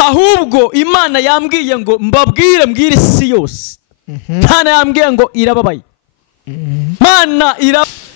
ahubwo Imana yambwiye ngo mbabwire mbwire isi yose Imana yambwiye ngo irababaye Imana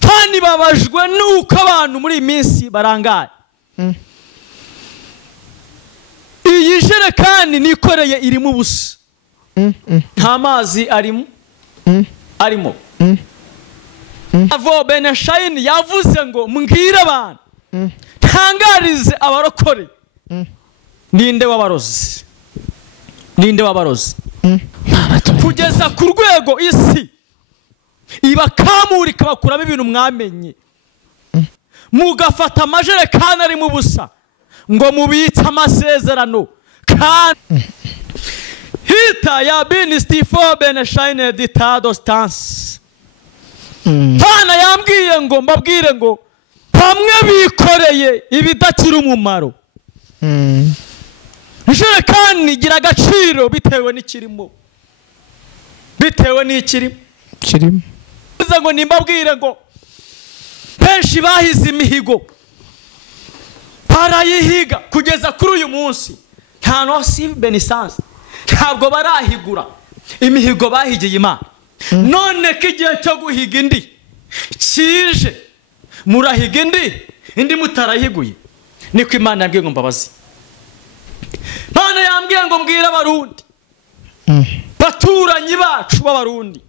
kandi babajwe nuko abantu muri iminsi barangaye iyi jerekani nikoreye irimo ubusa nta mazi arimo avo Beneshayini yavuze ngo mbwire abantu tangarize abarokore ninde wabarozi kugeza ku rwego isi ibakamura ikabakuramo ibintu mwamenye mugafata amajerekani arimo ubusa ngo mubitse amasezerano kandi hita ya binistifo Beneshayini ditado stance Imana yambwiye ngo mbabwire ngo bamwe bikoreye ibidakira umumaro ijerekani igira agaciro bitewe n'ikirimo ngo nimbabwire ngo benshi bahize imihigo barayihiga kugeza kuri uyu munsi nta nosi benisansi ntabwo barahigura imihigo bahigiye Imana none ko igihe cyo guhiga indi kije murahiga indi mutarahiguye niko Imana yambwiye ngo mbabazi Imana yambwiye ngo mbwira abarundi baturanyi bacu b'abarundi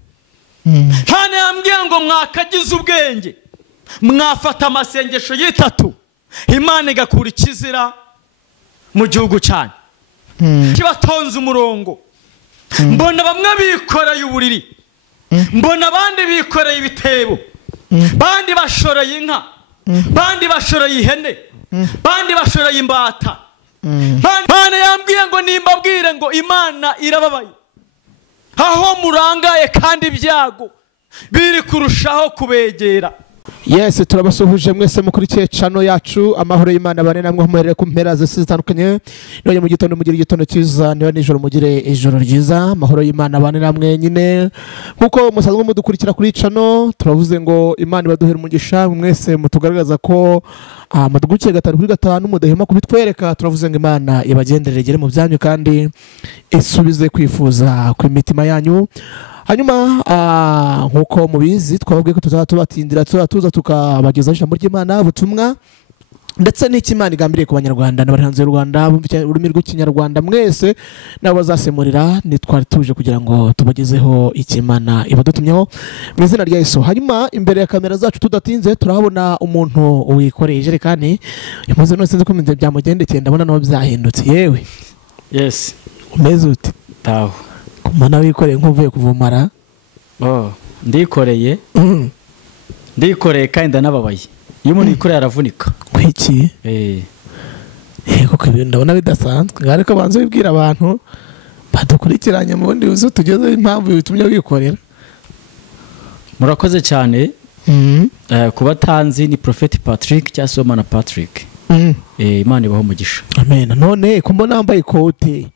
Imana yambwiye ngo mwakagize ubwenge mwafata amasengesho y'itatu Imana igakura ikizira mu gihugu cyanyu kibatonze umurongo mbona bamwe bikoreye uburiri mbona abandi bikoreye ibitebo bandi bashoreye inka bandi bashoreye ihene bandi bashoreye imbata Imana yambwiye ngo nimbabwire ngo Imana irababaye aho murangaye kandi ibyago biri kurushaho kubegera Yes, turabasuhuje mwese mukurikiye channel yacu amahoro y'Imana bane namwe muherere ku mpera zose zitandukanye none mu gitondo mugire igitondo cyiza niyo nijoro mugire ijoro ryiza amahoro y'Imana bane namwe nyine nkuko musanzwe mudukurikira kuri channel turavuze ngo Imana ibaduhere umugisha mwese mutugaragaza ko mudugukiye gatanu kuri gatanu mudahema kubitwereka turavuze ngo Imana ibagenderere gere mu byanyu kandi isubize kwifuza ku mitima yanyu hanyuma nkuko mubizi twababwiye ko tuzabatindira tuza tukabagezaho ijambo ry'Imana ubutumwa ndetse n'ikimana igambiriye ku banyarwanda n'abari hanze y'u Rwanda ururimi rw'ikinyarwanda mwese nabo bazasemurira nitwari tuje kugira ngo tubagezeho ikimana ibadutumyeho mu izina rya Yesu hanyuma imbere ya kamera zacu tudatinze turahabona umuntu wikoreye ijerekani imuze no sinzi ko byamugendekeye ndabona no byahindutse yewe yes umeze ute taho Mana wikoreye nk'uvuye kuvumara ndikoreye kandi ndanababaye iyo umuntu yikoreye aravunika kwiki kuko ibintu ndabona bidasanzwe ngare ko banze bibwira abantu badukurikiranye mu bundi uzo tugeze impamvu bitumye wikorera murakoze cyane kuba tanzi ni Prophet Patrick cyangwa Somana Patrick Imana ibaho umugisha amen none ko mbona nambaye ikote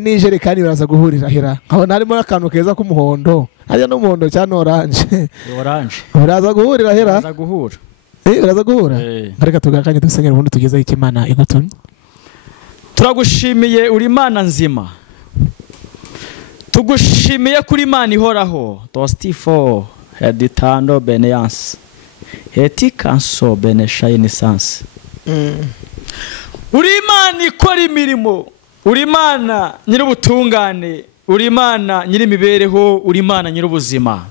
n'ijerekani baraza guhurira hera nkabona harimo akantu keza k'umuhondo hariya n'umuhondo cyane orange baraza guhurira hera baraza guhura reka tugakanye dusengera ubundi tugezeho ikimana igutumye turagushimiye uri Imana nzima tugushimiye kuri Imana ihoraho tostifo heditando beneance hetikanso Beneshayini sanse uri Imana ikora imirimo uri Imana nyir'ubutungane uri Imana nyir'imibereho uri Imana nyir'ubuzima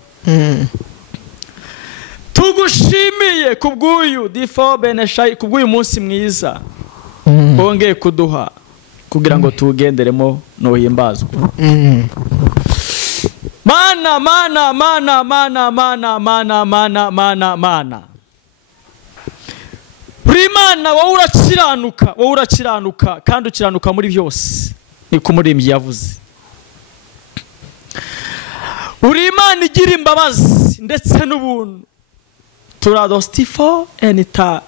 tugushimiye kubw'uyu difo Beneshayini kubw'uyu munsi mwiza bongeye kuduha kugira ngo tugenderemo no himbazwe mana uri Imana wowe urakiranuka kandi ukiranuka muri byose niko umuririmbyi yavuze uri Imana igira imbabazi ndetse n'ubuntu turadostifo enita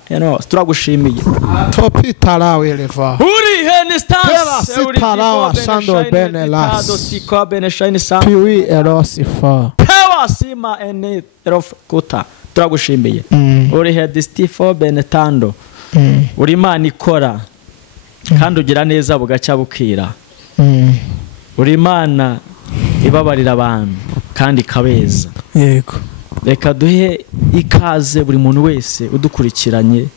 turagushimiye topitarawe leva uri henistance uri tarawa sando benelas Beneshayini sanse piwi erosifa sima eni erofukuta turagushimiye uri hedistifo benetando uri Imana ikora kandi ugira neza bugacya bukira. Uri Imana ibabarira abantu kandi ikabeza. Yego. Reka duhe ikaze buri muntu wese udukurikiranye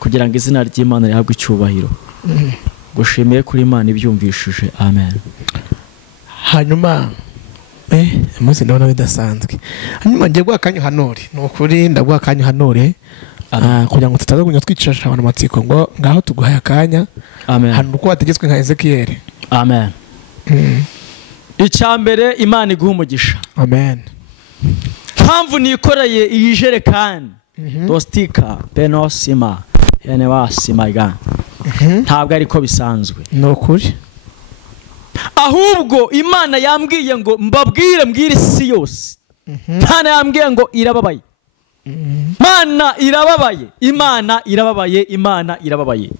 kugira ngo izina ry'Imana rihabwe icyubahiro. Gushimiye kuri Imana ibyumvishije. Amen. Hanyuma muzi ndabona bidasanzwe. Hanyuma ngiye guha akanya uhanure. Ni ukuri ndaguha akanya uhanure kugira ngo tutaza kunya twicisha abantu amatsiko ngo ngaho tuguhaye akanya. Amen. Hano uko wategetswe nka Ezekiel. Amen. Icyambere Imana iguha umugisha. Amen. Mpamvu nikoreye iyi jerekani dostika penosima henewasima igana ntabwo ariko bisanzwe. Ni ukuri. Ahubwo Imana yambwiye ngo mbwire isi yose. Imana yambwiye ngo irababaye. Imana irababaye. Imana irababaye. Imana irababaye.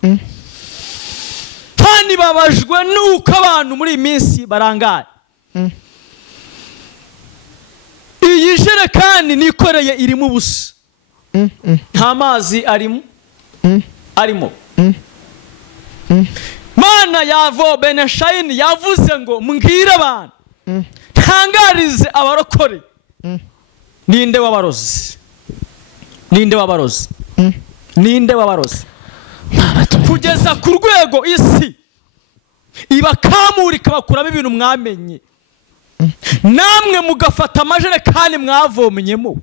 Kandi babajwe nuko abantu muri minsi barangaye. Iyi jerekani nikoreye irimo ubusa. Nta mazi arimo. Mana yavo Beneshayini yavuze ngo mbwire abantu ntangarize abarokore. Ninde wabarozi? Kugeza ku rwego isi ibakamura ikabakuramo ibintu mwamenye, namwe mugafata amajerekani mwavomeyemo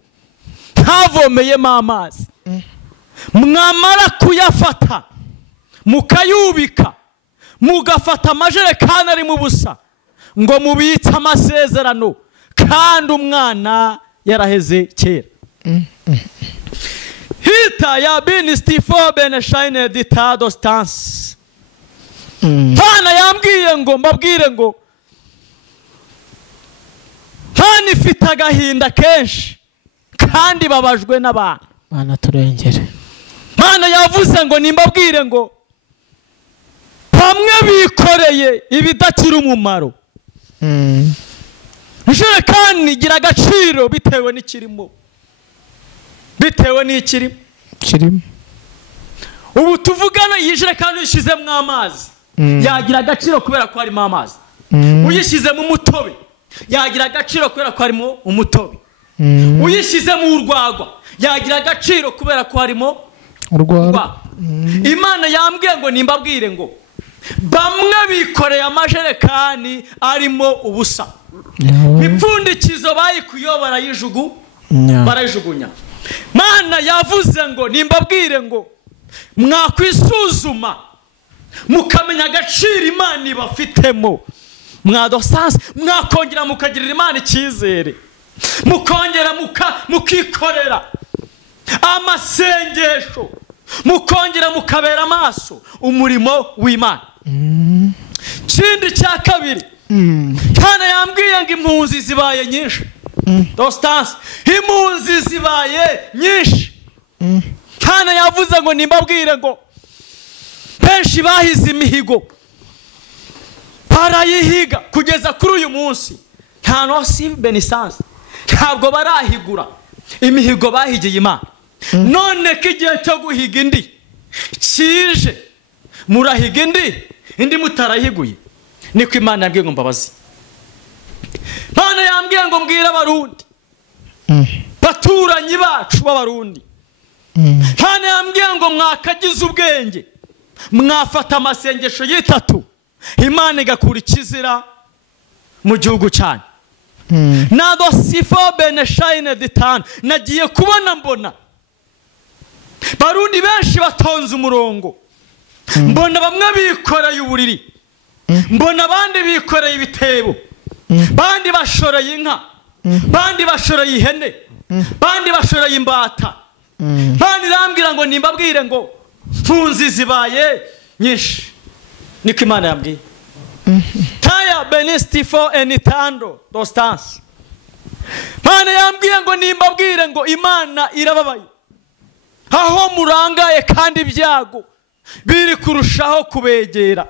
ntavomeyemo amazi, mwamara kuyafata mukayubika mugafata amajerekani arimo ubusa ngo mubitse amasezerano kandi umwana yaraheze kera. Hita ya binistifo Beneshayini ditado stance. Pana yambwiye ngo mbabwire ngo Pana ifite agahinda kenshi kandi babajwe n'abantu. Mana turengere. Mana yavuze ngo nimbabwire ngo bamwe bikoreye ibidakira umumaro. Jerekani igira agaciro bitewe n'ikirimo. Bitewe n'ikirimo. Ubu tuvugana iyi jerekani uyishizemo amazi yagira agaciro kubera ko harimo amazi. Uyishizemo umutobe yagira agaciro kubera ko harimo umutobe. Uyishizemo urwagwa yagira agaciro kubera ko harimo urwagwa. Imana yambwiye ngo nimbabwire ngo bamwe bikoreye amajerekani arimo ubusa. Ipfundikizo bayikuyo barayijugunya. Mana yavuze ngo nimbabwire ngo mwakwisuzuma mukamenya agaciro Imana ibafitemo. Mwadosanse mwakongera mukagirira Imana icyizere, mukongera mukikorera amasengesho, mukongera mukabera amaso umurimo w'Imana. Kindi cya kabiri, Kana yambwiye ngo impunzi zibaye nyinshi. Dostanse impunzi zibaye nyinshi. Kana yavuze ngo nimbabwire ngo benshi bahize imihigo barayihiga kugeza kuri uyu munsi nta nosi benisanse, ntabwo barahigura imihigo bahigiye Imana. None ko igihe cyo guhiga indi kije, murahiga indi mutarahiguye. Niko Imana yambwiye ngo mbabazi. Imana yambwiye ngo mbwira abarundi baturanyi bacu b'abarundi. Imana yambwiye ngo mwakagize ubwenge mwafata amasengesho y'itatu Imana igakura ikizira mu gihugu cyanyu. Nado sifo Beneshayini ditano nagiye kubona mbona barundi benshi batonze umurongo. Mbona bamwe bikoreye uburiri, mbona abandi bikoreye ibitebo, bandi bashoreye inka, bandi bashoreye ihene, bandi bashoreye imbata. Bandi rambwira ngo nimbabwire ngo mpunzi zibaye nyinshi. Niko Imana yambwiye. Taya benistifo enitando dostanse. Imana yambwiye ngo nimbabwire ngo Imana irababaye. Aho murangaye kandi ibyago biri kurushaho kubegera.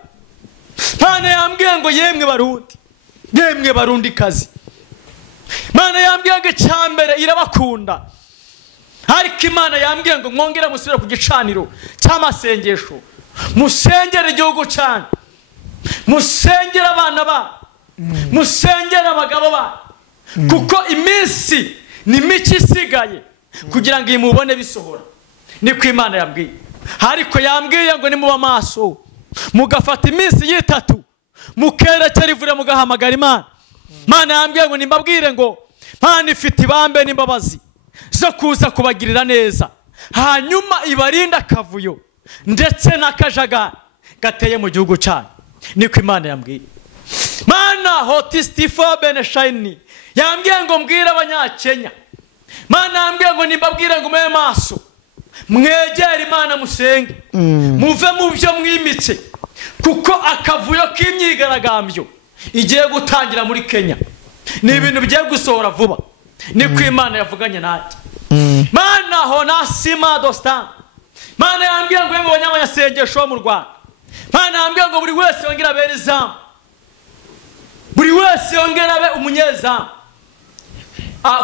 Imana yambwiye ngo yemwe barundi kazi. Imana yambwiye ngo icyambere irabakunda. Ariko Imana yambwiye ngo mwongere musubire ku gicaniro cy'amasengesho musengere igihugu cyanyu, musengere abana banyu, musengere abagabo banyu, kuko iminsi ni mike isigaye kugira ngo imubone bisohora. Niko Imana yambwiye. Ariko yambwiye ngo nimuba maso, mugafata iminsi y'itatu mukerekera ivure mugahamagara Imana. Imana yambwiye ngo nimbabwire ngo Imana ifite ibambe n'imbabazi zo kuza kubagirira neza, hanyuma ibarinda akavuyo ndetse n'akajagari gateye mu gihugu cyanyu. Niko Imana yambwiye. Mana hotistifo beneshayini yambwiye ngo mbwire abanyakenya. Mana yambwiye ngo nimbabwire ngo mube maso, mwegere Imana musenge, muve mu byo mwimitse, kuko akavuyo k'imyigaragambyo igiye gutangira muri Kenya. Ni ibintu bigiye gusohora vuba. Niko Imana yavuganye nanjye. Mana honasima dostan. Mana yambwiye ngo yemwe abanyasengesho mu Rwanda. Mana yambwiye ngo buri wese yongera abere izamu, buri wese yongera abe umunyezamu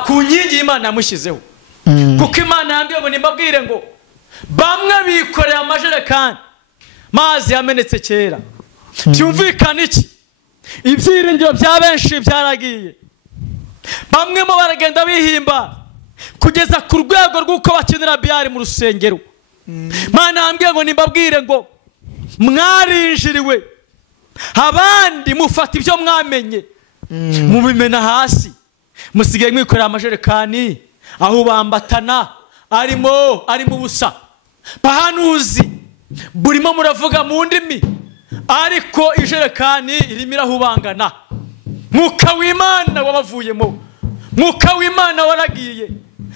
ku nkingi y'Imana yamushyizeho. Kuko Imana yambwiye ngo nimbabwire ngo bamwe bikoreye amajerekani, mazi yamenetse kera. Byumvikana iki? Ibyiringiro bya benshi byaragiye. Bamwe mo baragenda bihimba kugeza ku rwego rw'uko bakinira biyari mu rusengero. Mana yambwiye ngo nimbabwire ngo mwarinjiriwe, abandi mufata ibyo mwamenye mubimena hasi, musigaye mwikorera amajerekani aho bambatana ari mu busa. Bahanuzi burimo muravuga mu ndimi, ariko ijerekani irimo irahubangana. Mwuka w'Imana wabavuyemo, mwuka w'Imana waragiye.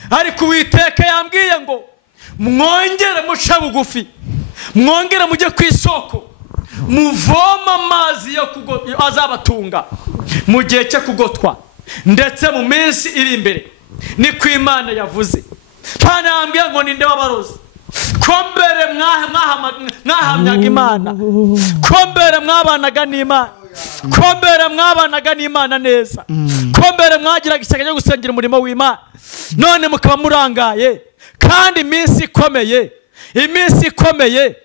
Ariko Uwiteka yambwiye ngo mwongere muca bugufi, mwongere mujye ku isoko, muvoma amazi yo azabatunga mu gihe cyo kugotwa ndetse mu minsi iri imbere. Niko Imana yavuze. Pana yambwiye ngo ninde wabarozi, ko mbere mwahamyaga Imana, ko mbere mwabanaga n'Imana, ko mbere mwabanaga n'Imana neza, ko mbere mwagiraga ishyaka ryo gusengera umurimo w'Imana, none mukaba murangaye. Kandi iminsi ikomeye, iminsi ikomeye,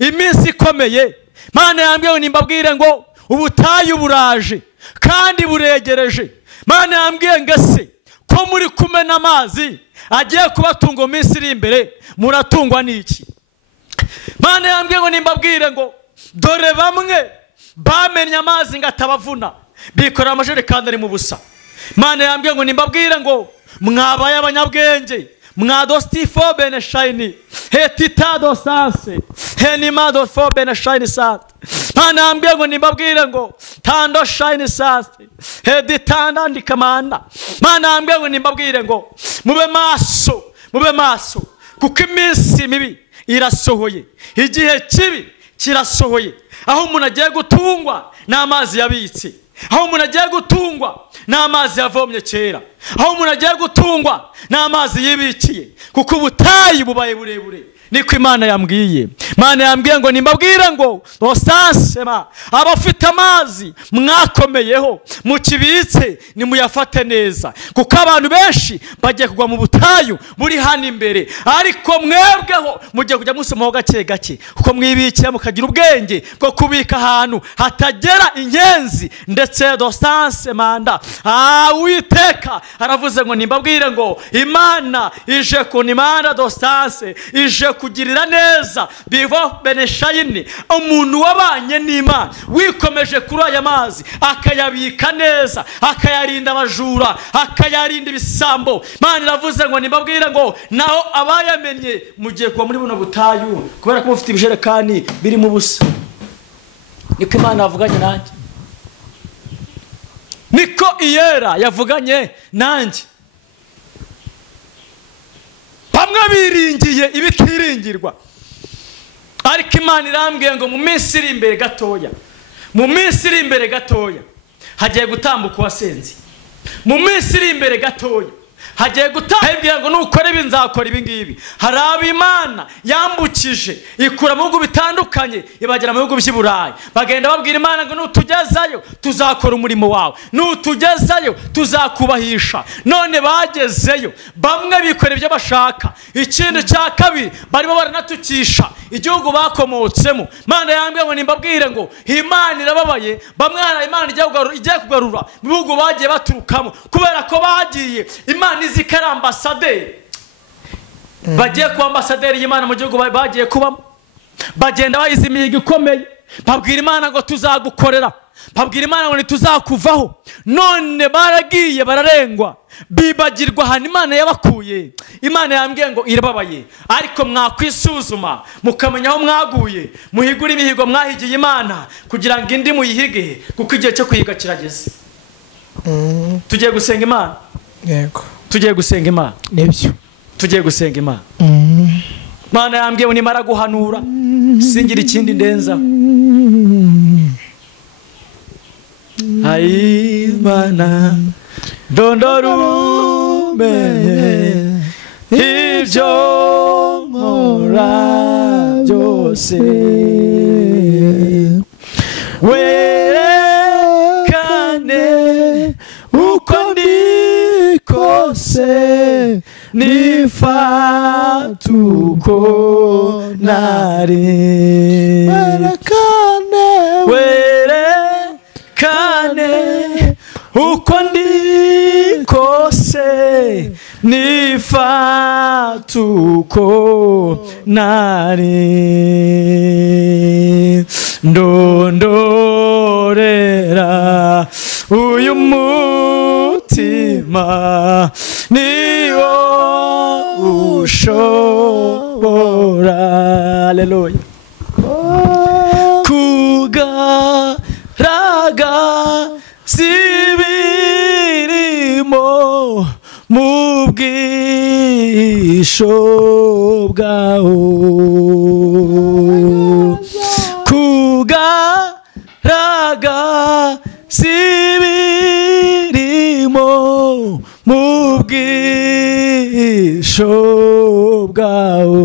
iminsi ikomeye. Mana yambwiye ngo nimbabwire ngo ubutayu buraje kandi buregereje. Mana yambwiye ngo ese ko muri kumena amazi agiye kubatunga mu minsi iri imbere, muratungwa n'iki? Mana yambwiye ngo nimbabwire ngo dore bamwe bamenye amazi ngo atabavuna, bikorera amajerekani ari mu busa. Mana yambwiye ngo nimbabwire ngo mwabaye abanyabwenge, mwadostifo beneshayini hetitado sanse henimado fo beneshayini sante. Mana yambwiye ngo nimbabwire ngo tando shayini sanse heditanda ndikamanda. Mana yambwiye ngo nimbabwire ngo mube maso, mube maso, kuko iminsi mibi irasohoye, igihe kibi kirasohoye. Aho umuntu agiye gutungwa n'amazi yabitse, aho umuntu agiye gutungwa n'amazi yavomye kera, aho umuntu agiye gutungwa n'amazi yibikiye, kuko ubutayu bubaye burebure. Niko Imana yambwiye. Mana yambwiye ngo nimbabwire ngo osansema abafite amazi mwakomeyeho mukibitse nimuyafate neza, kuko abantu benshi bagiye kugwa mu butayu buri hano imbere. Ariko mwebweho mugiye kujya musomaho gake gake, kuko mwibikiye mukagira ubwenge bwo kubika ahantu hatagera inyenzi ndetse dosanse manda. Uwiteka aravuze ngo nimbabwire ngo Imana ije kunimana dosanse, ije kugirira neza biva beneshayini. Umuntu wabanye n'Imana wikomeje kuri aya mazi akayabika neza, akayarinda abajura, akayarinda ibisambo. Imana iravuze ngo nimbabwire ngo naho abayamenye mugiye kuba muri buno butayu, kubera ko mufite ibijerekani biri mu busa. Niko Imana yavuganye nanjye, niko Iyera yavuganye nanjye. Bamwe biringiye ibitiringirwa, ariko Imana irambwiye ngo mu minsi iri imbere gatoya, mu minsi iri imbere gatoya hagiye gutambuka uwasenze. Mu minsi iri imbere gatoya hagiye gutaha ibwira ngo nukora ibi nzakora ibi ngibi. Hari abo Imana yambukije ikura mu bihugu bitandukanye ibagera mu bihugu by'i Burayi, bagenda babwira Imana ngo nutugezayo tuzakora umurimo wawe, nutugezayo tuzakubahisha. None bagezeyo, bamwe bikora ibyo bashaka. Ikindi cya kabiri, barimo baranatukisha igihugu bakomotsemo. Imana yambwiye ngo nimbabwire ngo Imana irababaye. Bamwe hari Imana igiye kugarura mu bihugu bagiye baturukamo kubera ko bagiye. Imana izi ko ari ambasaderi, bagiye kuba ambasaderi y'Imana mu gihugu bagiye kubamo. Bagenda bayize imihigo ikomeye, babwira Imana ngo tuzagukorera, babwira Imana ngo ntituzakuvaho. None baragiye bararengwa, bibagirwa ahantu Imana yabakuye. Imana yambwiye ngo irababaye, ariko mwakwisuzuma mukamenya aho mwaguye, muhigure imihigo mwahigiye Imana kugira ngo indi muyihige, kuko igihe cyo kuyiga kirageze. Tugiye gusenga Imana. Yego. Tugiye gusenga Imana. Nibyo. Tugiye gusenga Imana. Imana yambwiye ngo nimara guhanura singira ikindi ndenza. Ai Imana dondorumenye ibyo nkora byose, werekane uko ndi kose, nifata uko nari. Werekane uko ndi kose, nifata uko nari. Ndondorera uyu mutima niwo ushobora, haleluya, kugaragaza ibirimo mu bwisho bwawo, kugaragaza ibirimo mu bwisho bwawo,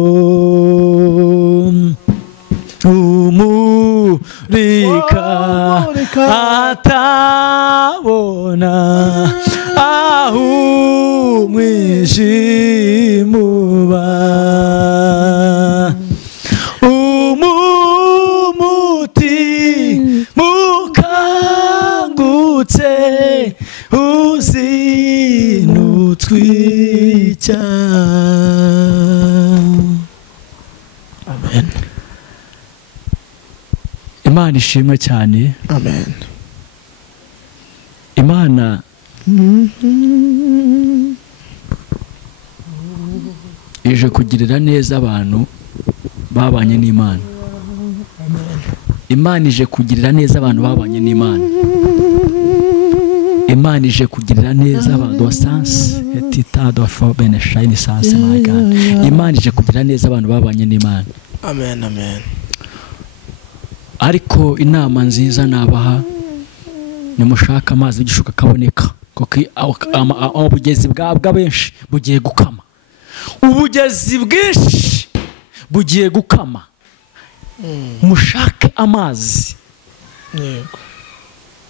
umurika atabona aho umwijima uba, umutima ukangutse uzinutswe icyaha. Amen. Imana ishimwe cyane. Amen. Imana ije kugirira neza abantu babanye n'Imana. Imana ije kugirira neza abantu babanye n'Imana. Imana ije kugirira neza abantu wasanse etitado for beneshine sanse my God. Imana ije kugirira neza abantu babanye n'Imana. Amen, amen. Ariko inama nziza nabaha, nimushaka amazi y'igishukaka kaboneka, kuko ubugezi bw'abenshi bugiye gukama. Ubugezi bwinshi bugiye gukama. Mushake amazi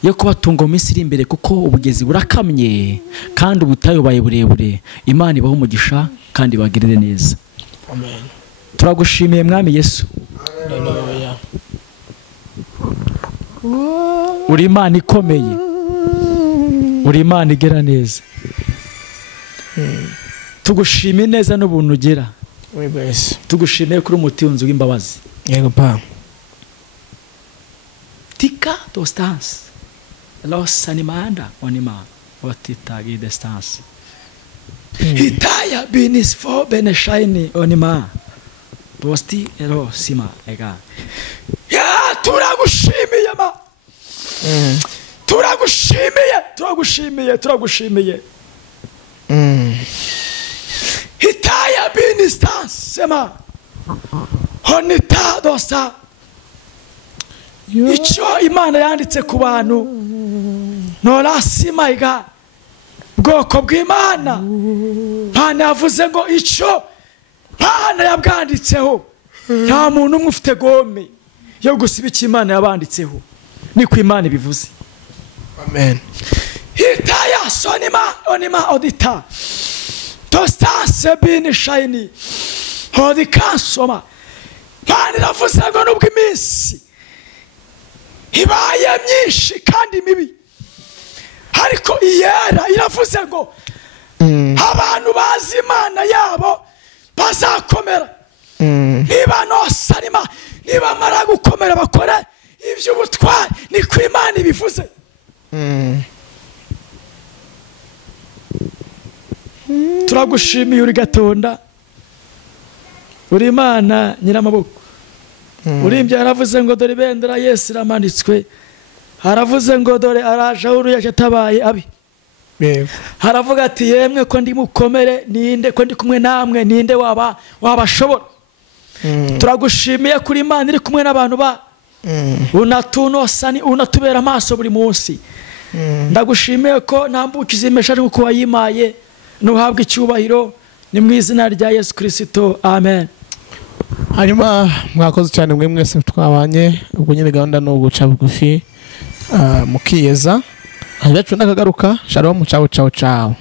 yo kubatunga mu minsi iri imbere, kuko ubugezi burakamye kandi ubutayobaye burebure. Imana ibaho umugisha kandi bagirire neza. Amen. Turagushimiye Mwami Yesu. Haleluya. Uri Imana ikomeye, uri Imana igera neza. Tugushimiye neza n'ubuntu ugira. Tugushimiye kuri umutunzi w'imbabazi. Yego pa. Tika distance. Los animanda onima otita gi distance. Hitaya binis for beneshine onima. Posti ero sima ega. Ya turagushimiye ma. Turagushimiye. Hitaya binistas sema. Honita dosta. Icyo Imana yanditse ku bantu nora sima ega. bwoko bw'Imana. Imana yavuze ngo icyo Imana yabwanditseho nta muntu umwe ufite gome yo gusiba icyo Imana yabanditseho. Niko Imana ibivuze. Amen. Hitaya onima odita tostase bini shayini odikansoma. Imana iravuze ngo nubwo iminsi ibaye myinshi kandi mibi, ariko iyera iravuze ngo abantu bazi Imana yabo bazakomera. Niba nosarima nibamara gukomera bakore iby'ubutwari, niko Imana ibivuze. Turagushimiye uri Gatonda, uri Imana nyiramaboko. Urimbye yaravuze ngo dore ibendera Yesu iramanitswe, haravuze ngo dore araje aho uruyaje atabaye abi. Haravuga ati yemwe ko ndi mukomere, ninde ko ndi kumwe namwe, ninde wabashobora. Turagushimiye kuri Imana iri kumwe n'abantu ba unatunosani unatubera amaso buri munsi. Ndagushimiye ko ntambukiza imesha ari uko wayimaye, nuhabwe icyubahiro, ni mu izina rya Yesu Kristo, amen. Hanyuma mwakoze cyane mwe mwese twabanye. Ubwo nyine gahunda no guca bugufi mukiyeza. Hanyuma nakagaruka. Shalom, ciao ciao ciao.